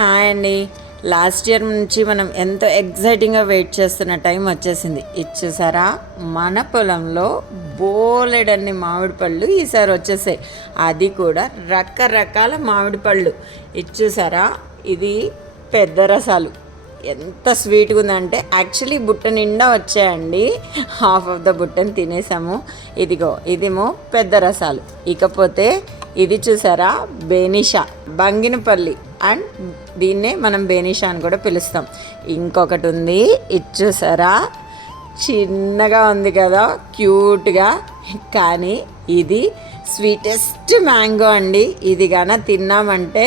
Hi అండి. Last year నుంచి మనం ఎంతో ఎగ్జైటింగ్గా వెయిట్ చేస్తున్న టైం వచ్చేసింది. ఇచ్చేసారా మన పొలంలో బోలెడన్ని మామిడి పళ్ళు ఈసారి వచ్చేసాయి. అది కూడా రకరకాల మామిడి పళ్ళు. ఇచ్చేసారా ఇది పెద్ద రసాలు. ఎంత స్వీట్గా ఉందంటే యాక్చువల్లీ బుట్ట నిండా వచ్చాయండి. హాఫ్ ఆఫ్ ద బుట్టని తినేసాము. ఇదిగో ఇదేమో పెద్ద రసాలు. ఇకపోతే ఇది చూసారా బేనిషా, బంగినపల్లి, అండ్ దీన్నే మనం బేనిషా అని కూడా పిలుస్తాం. ఇంకొకటి ఉంది, ఇది చూసారా చిన్నగా ఉంది కదా, క్యూట్గా. కానీ ఇది స్వీటెస్ట్ మ్యాంగో అండి. ఇది గాన తిన్నామంటే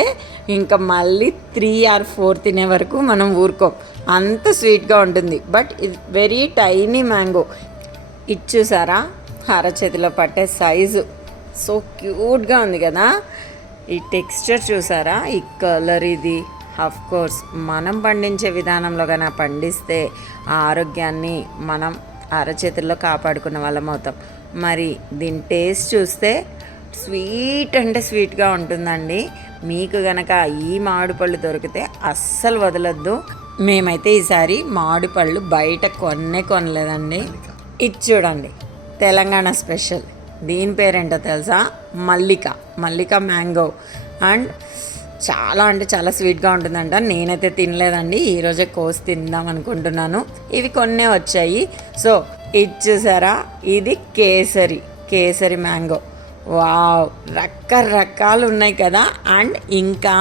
ఇంకా మళ్ళీ 3 or 4 తినే వరకు మనం ఊరుకోం, అంత స్వీట్గా ఉంటుంది. బట్ ఇది వెరీ టైనీ మ్యాంగో. ఇది చూసారా అరచేతిలో పట్టే సైజు, సో క్యూట్గా ఉంది కదా. ఈ టెక్స్చర్ చూసారా, ఈ కలర్, ఇది కోర్స్ మనం పండించే విధానంలో కానీ పండిస్తే ఆ ఆరోగ్యాన్ని మనం అరచేతుల్లో కాపాడుకున్న వాళ్ళం అవుతాం. మరి దీని టేస్ట్ చూస్తే స్వీట్ అంటే స్వీట్గా ఉంటుందండి. మీకు గనక ఈ మామిడి పళ్ళు దొరికితే అస్సలు వదలొద్దు. మేమైతే ఈసారి మామిడి పళ్ళు బయట కొనలేదండి. ఇది చూడండి తెలంగాణ స్పెషల్. దీని పేరేంటో తెలుసా, మల్లిక మ్యాంగో. అండ్ చాలా అంటే చాలా స్వీట్గా ఉంటుందంట. నేనైతే తినలేదండి, ఈరోజే కోసి తిందాం అనుకుంటున్నాను. ఇవి కొన్నే వచ్చాయి. సో ఇది చూసారా, ఇది కేసరి మ్యాంగో. వావ్, రకరకాలు ఉన్నాయి కదా. అండ్ ఇంకా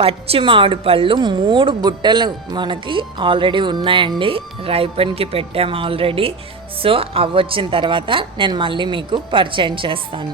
పచ్చి మామిడి పళ్ళు 3 బుట్టలు మనకి ఆల్రెడీ ఉన్నాయండి. రైపన్కి పెట్టాము ఆల్రెడీ. సో అవి వచ్చిన తర్వాత నేను మళ్ళీ మీకు పరిచయం చేస్తాను.